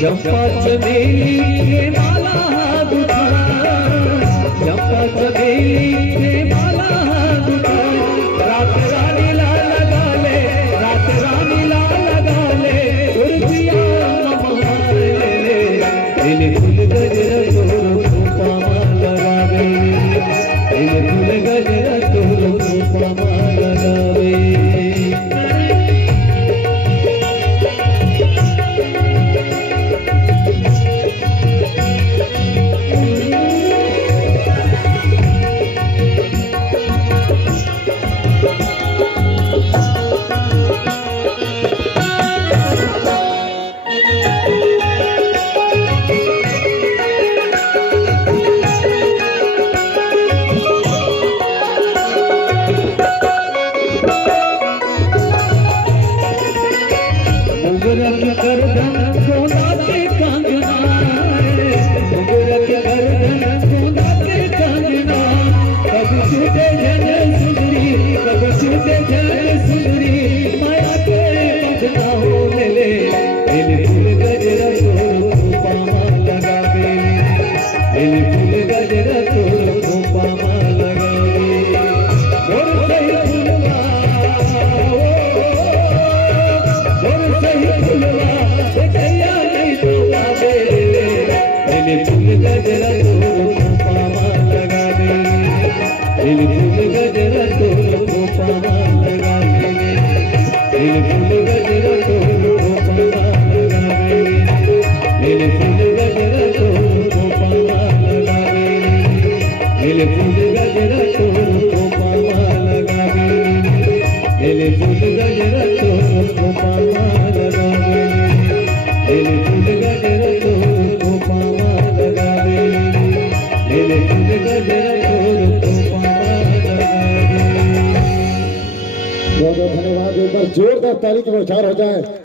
चंपा चमेली के माला हाथ उठा, चंपा चमेली के माला हाथ उठा, रात रानी ला लगा ले, रात रानी ला लगा ले, उर्फिया महार ले ले, दिल फूल गजरा तो पामा लगावे, दिल फूल गजरा तो पामा लगावे। गर्दन सोना के कंगना, मुगरत गर्दन सोना के कंगना, कभी छूटे जन सुंदरी, कभी छूटे जन सुंदरी, माया के बजना हो ले, दिल फूल गजरा तो पामा लगावे, दिल फूल गजरा तो पामा लगावे। और सही फूलवा, और सही फूलवा दिल फूल गजरा तो पामा लगावे, दिल फूल गजरा तो पामा लगावे, दिल फूल गजरा तो पामा लगावे, दिल फूल गजरा तो पामा लगावे, दिल फूल गजरा तो पामा लगावे, दिल फूल गजरा तो पामा लगावे, दिल फूल गजरा तो पामा लगावे, दिल फूल गजरा तो पामा लगावे। बहुत बहुत धन्यवाद। एक बार जोरदार ताली की बौछार हो जाए।